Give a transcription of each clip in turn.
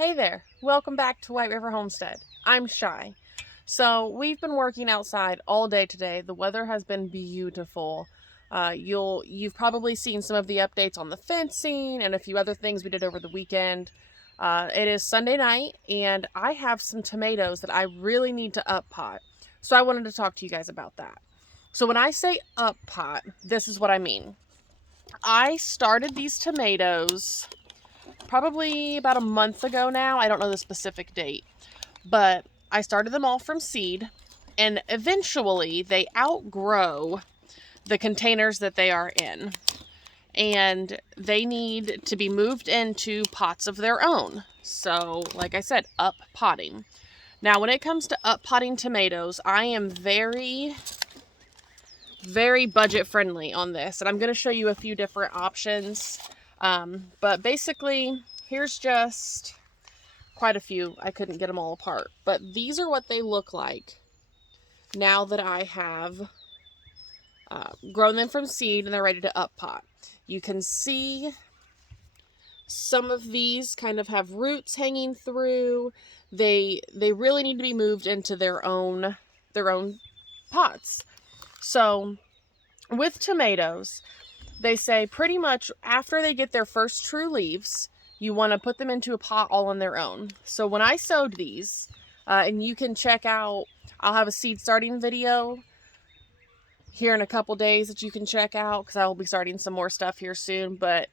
Hey there, welcome back to White River Homestead. I'm Shy. So we've been working outside all day today. The weather has been beautiful. You've probably seen some of the updates on the fencing and a few other things we did over the weekend. It is Sunday night and I have some tomatoes that I really need to up pot. So I wanted to talk to you guys about that. So when I say up pot, this is what I mean. I started these tomatoes probably about a month ago now. I don't know the specific date, but I started them all from seed, and eventually they outgrow the containers that they are in, and they need to be moved into pots of their own. So, like I said, up potting. Now, when it comes to up potting tomatoes, I am very budget friendly on this, and I'm going to show you a few different options. But basically, here's just quite a few. I couldn't get them all apart, but these are what they look like now that I have grown them from seed and they're ready to up pot. You can see some of these kind of have roots hanging through. They really need to be moved into their own pots. So with tomatoes, they say pretty much after they get their first true leaves, you want to put them into a pot all on their own. So when I sowed these, and you can check out, I'll have a seed starting video here in a couple days that you can check out because I will be starting some more stuff here soon. But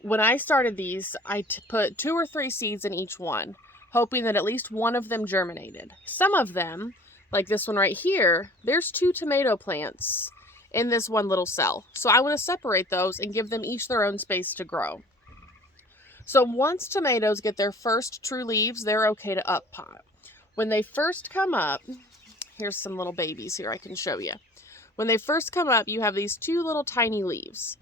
when I started these, I put 2 or 3 seeds in each one, hoping that at least one of them germinated. Some of them, like this one right here, there's 2 tomato plants in this one little cell. So I want to separate those and give them each their own space to grow. So once tomatoes get their first true leaves, they're okay to up pot. When they first come up, here's some little babies here I can show you. When they first come up, you have these 2 little tiny leaves.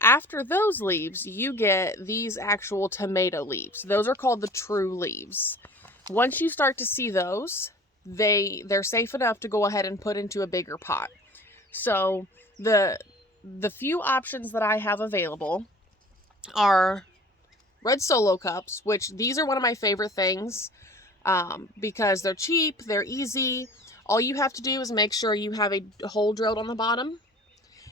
After those leaves, you get these actual tomato leaves. Those are called the true leaves. Once you start to see those, they're safe enough to go ahead and put into a bigger pot. So the few options that I have available are red solo cups, which these are one of my favorite things because they're cheap, they're easy. All you have to do is make sure you have a hole drilled on the bottom.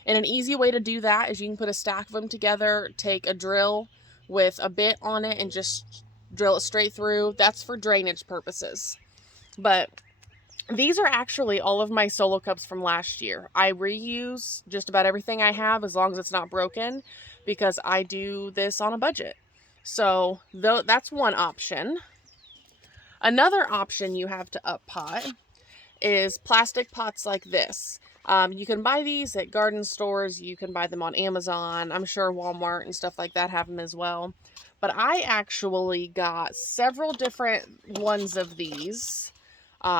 And an easy way to do that is you can put a stack of them together, take a drill with a bit on it and just drill it straight through. That's for drainage purposes. But these are actually all of my solo cups from last year. I reuse just about everything I have as long as it's not broken because I do this on a budget. So that's one option. Another option you have to up pot is plastic pots like this. You can buy these at garden stores. You can buy them on Amazon. I'm sure Walmart and stuff like that have them as well. But I actually got several different ones of these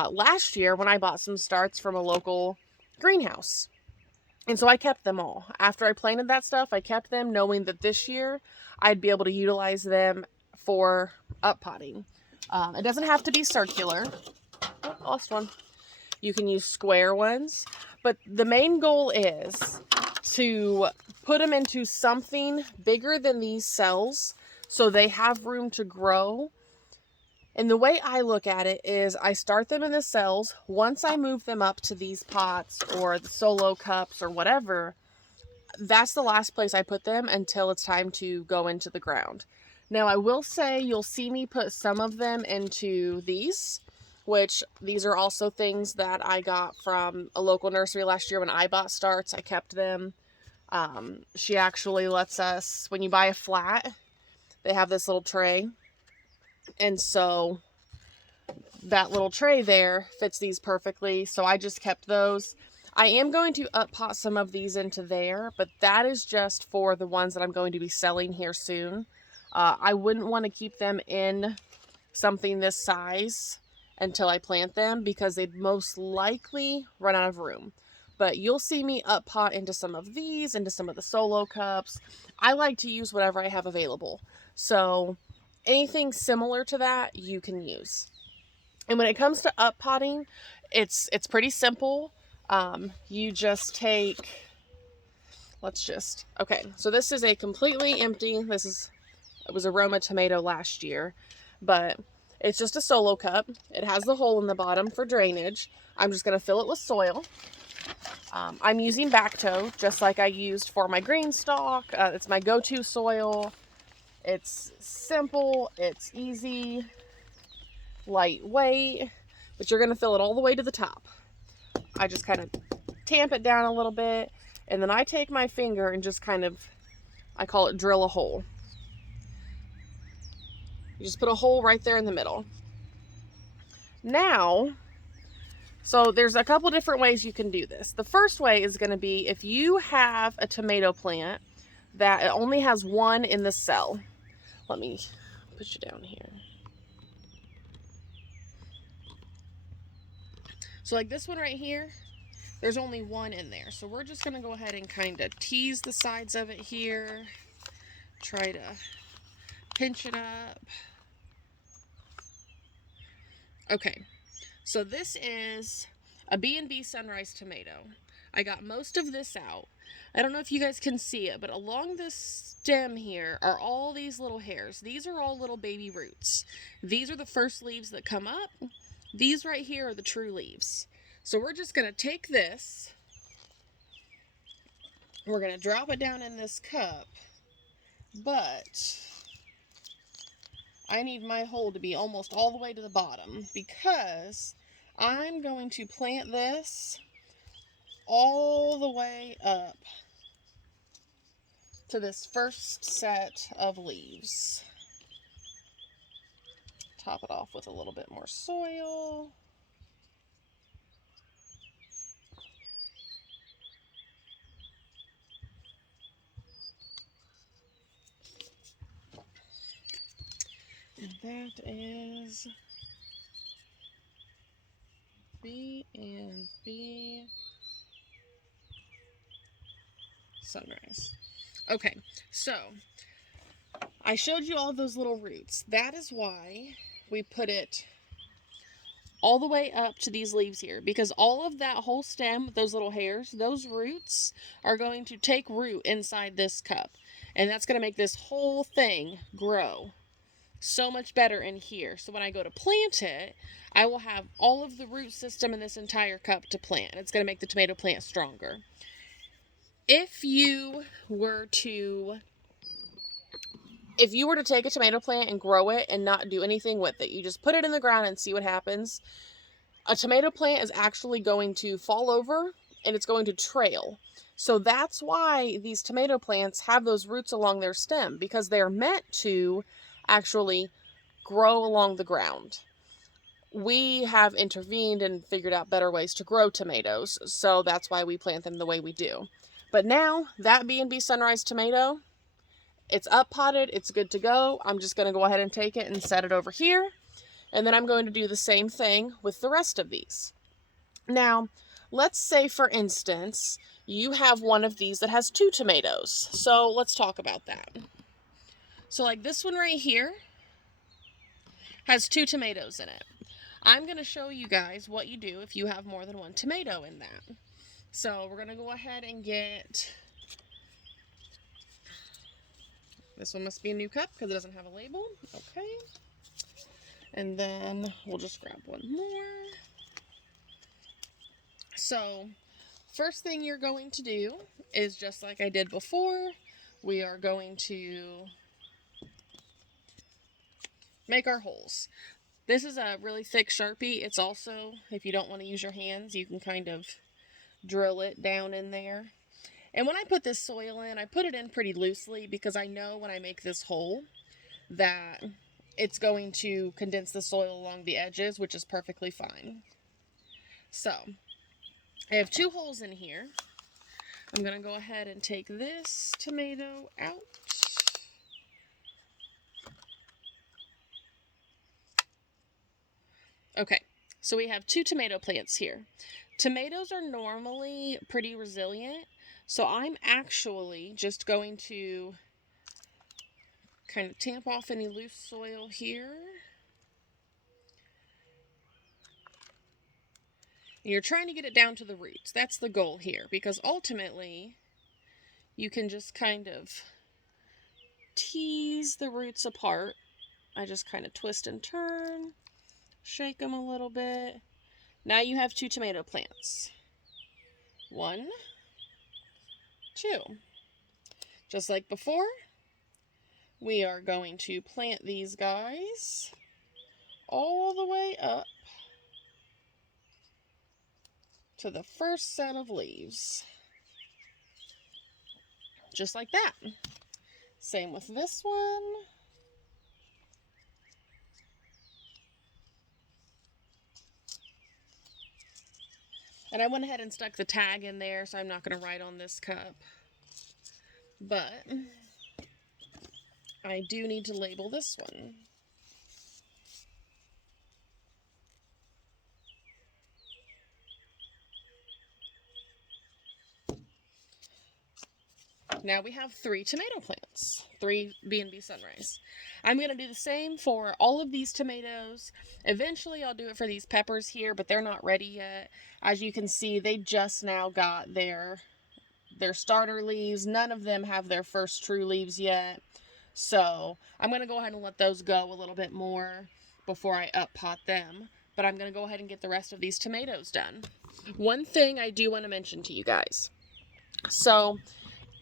last year when I bought some starts from a local greenhouse. And so I kept them all. After I planted that stuff, I kept them knowing that this year I'd be able to utilize them for up potting. It doesn't have to be circular. Oh, lost one. You can use square ones. But the main goal is to put them into something bigger than these cells so they have room to grow. And the way I look at it is I start them in the cells. Once I move them up to these pots or the solo cups or whatever, that's the last place I put them until it's time to go into the ground. Now, I will say you'll see me put some of them into these, which these are also things that I got from a local nursery last year when I bought starts. I kept them. She actually lets us, when you buy a flat, they have this little tray. And so that little tray there fits these perfectly. So I just kept those. I am going to up pot some of these into there, but that is just for the ones that I'm going to be selling here soon. I wouldn't want to keep them in something this size until I plant them because they'd most likely run out of room. But you'll see me up pot into some of these, into some of the solo cups. I like to use whatever I have available. So anything similar to that you can use. And when it comes to up potting, it's pretty simple. You just take, okay, so this is a completely empty, it was aroma tomato last year. but it's just a solo cup. It has the hole in the bottom for drainage. I'm just going to fill it with soil. I'm using Bacto, just like I used for my green stalk. It's my go-to soil. It's simple, it's easy, lightweight, but you're going to fill it all the way to the top. I just kind of tamp it down a little bit, and then I take my finger and just kind of, I call it drill a hole. You just put a hole right there in the middle. Now, so there's a couple different ways you can do this. The first way is going to be if you have a tomato plant that it only has one in the cell. Let me put you down here. So like this one right here, there's only one in there. So we're just going to go ahead and kind of tease the sides of it here. Try to pinch it up. Okay, so this is a B&B Sunrise tomato. I got most of this out. I don't know if you guys can see it, but along this stem here are all these little hairs. These are all little baby roots. These are the first leaves that come up. These right here are the true leaves. So we're just going to take this, we're going to drop it down in this cup, but I need my hole to be almost all the way to the bottom because I'm going to plant this all the way up to this first set of leaves. Top it off with a little bit more soil. And that is B&B Sunrise. Okay, so I showed you all those little roots. That is why we put it all the way up to these leaves here, because all of that whole stem, those little hairs, those roots are going to take root inside this cup, and that's going to make this whole thing grow so much better in here. So when I go to plant it, I will have all of the root system in this entire cup to plant. It's going to make the tomato plant stronger. If you were to take a tomato plant and grow it and not do anything with it, you just put it in the ground and see what happens, a tomato plant is actually going to fall over and it's going to trail. So that's why these tomato plants have those roots along their stem, because they're meant to actually grow along the ground. We have intervened and figured out better ways to grow tomatoes, so that's why we plant them the way we do. But now, that B&B Sunrise tomato, it's up potted, it's good to go. I'm just going to go ahead and take it and set it over here. And then I'm going to do the same thing with the rest of these. Now, let's say, for instance, you have one of these that has 2 tomatoes. So let's talk about that. So like this one right here has 2 tomatoes in it. I'm going to show you guys what you do if you have more than 1 tomato in that. So we're going to go ahead and get, this one must be a new cup because it doesn't have a label. Okay. And then we'll just grab one more. So first thing you're going to do is, just like I did before, we are going to make our holes. This is a really thick Sharpie. It's also, if you don't want to use your hands, you can kind of drill it down in there. And when I put this soil in, I put it in pretty loosely because I know when I make this hole that it's going to condense the soil along the edges, which is perfectly fine. So I have 2 holes in here. I'm going to go ahead and take this tomato out. Okay, so we have 2 tomato plants here. Tomatoes are normally pretty resilient, so I'm actually just going to kind of tamp off any loose soil here. And you're trying to get it down to the roots. That's the goal here, because ultimately you can just kind of tease the roots apart I just kind of twist and turn, shake them a little bit. Now you have 2 tomato plants. 1, 2. Just like before, we are going to plant these guys all the way up to the first set of leaves. Just like that. Same with this one. And I went ahead and stuck the tag in there, so I'm not going to write on this cup. But I do need to label this one. Now we have 3 tomato plants, 3 B&B Sunrise. I'm going to do the same for all of these tomatoes. Eventually I'll do it for these peppers here, but they're not ready yet. As you can see, they just now got their starter leaves. None of them have their first true leaves yet. So I'm going to go ahead and let those go a little bit more before I up pot them. But I'm going to go ahead and get the rest of these tomatoes done. One thing I do want to mention to you guys. So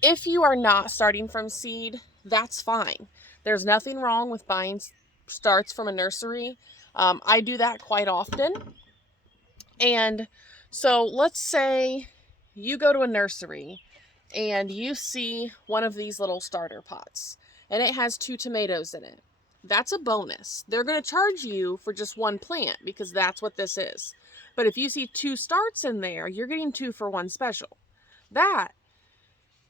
if you are not starting from seed, that's fine. There's nothing wrong with buying starts from a nursery. I do that quite often. And so let's say you go to a nursery and you see one of these little starter pots and it has 2 tomatoes in it. That's a bonus. They're going to charge you for just 1 plant because that's what this is. But if you see 2 starts in there, you're getting 2 for 1 special. That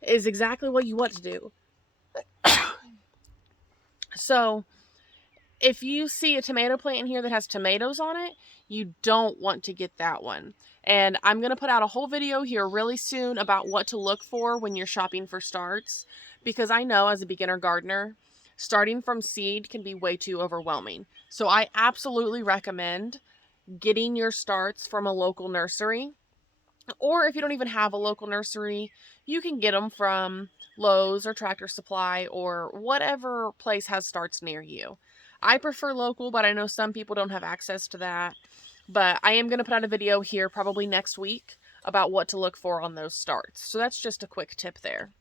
is exactly what you want to do. So if you see a tomato plant in here that has tomatoes on it, you don't want to get that one. And I'm going to put out a whole video here really soon about what to look for when you're shopping for starts. Because I know as a beginner gardener, starting from seed can be way too overwhelming. So I absolutely recommend getting your starts from a local nursery. Or if you don't even have a local nursery, you can get them from Lowe's or Tractor Supply or whatever place has starts near you. I prefer local, but I know some people don't have access to that. But I am going to put out a video here probably next week about what to look for on those starts. So that's just a quick tip there.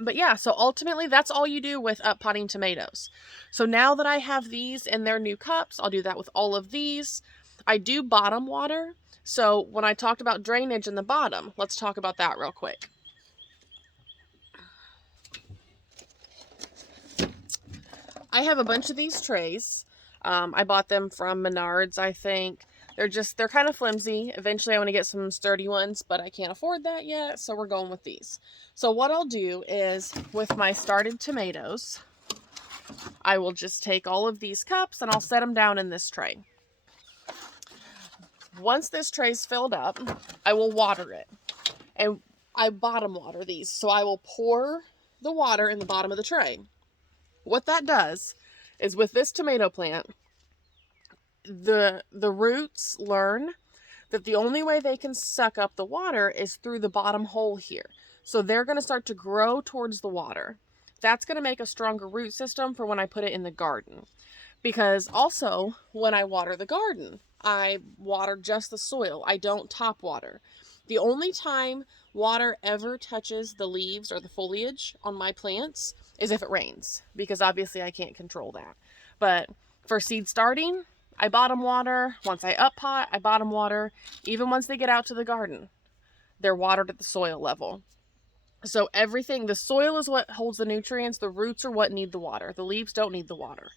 But yeah, so ultimately that's all you do with uppotting tomatoes. So now that I have these in their new cups, I'll do that with all of these. I do bottom water. So when I talked about drainage in the bottom, let's talk about that real quick. I have a bunch of these trays. I bought them from Menards, I think. They're kind of flimsy. Eventually I want to get some sturdy ones, but I can't afford that yet, so we're going with these. So what I'll do is, with my started tomatoes, I will just take all of these cups and I'll set them down in this tray. Once this tray's filled up, I will water it. And I bottom water these, so I will pour the water in the bottom of the tray. What that does is with this tomato plant, the roots learn that the only way they can suck up the water is through the bottom hole here. So they're going to start to grow towards the water. That's going to make a stronger root system for when I put it in the garden. Because also, when I water the garden, I water just the soil. I don't top water. The only time water ever touches the leaves or the foliage on my plants is if it rains, because obviously I can't control that. But for seed starting, I bottom water. Once I up pot, I bottom water. Even once they get out to the garden, they're watered at the soil level. So everything, the soil is what holds the nutrients. The roots are what need the water. The leaves don't need the water.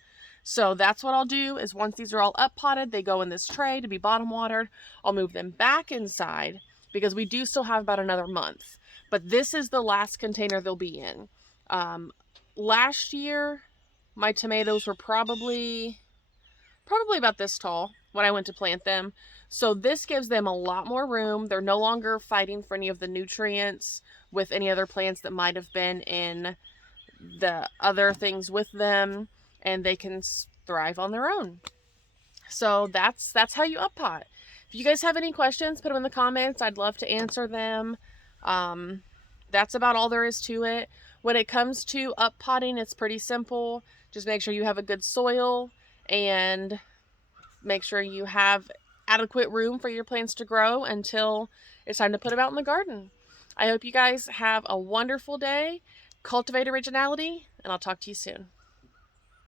So that's what I'll do is once these are all up potted, they go in this tray to be bottom watered. I'll move them back inside because we do still have about another month. But this is the last container they'll be in. Last year, my tomatoes were probably about this tall when I went to plant them. So this gives them a lot more room. They're no longer fighting for any of the nutrients with any other plants that might have been in the other things with them. And they can thrive on their own. So that's how you up pot. If you guys have any questions, put them in the comments. I'd love to answer them. That's about all there is to it. When it comes to up potting, it's pretty simple. Just make sure you have a good soil and make sure you have adequate room for your plants to grow until it's time to put them out in the garden. I hope you guys have a wonderful day. Cultivate originality, and I'll talk to you soon.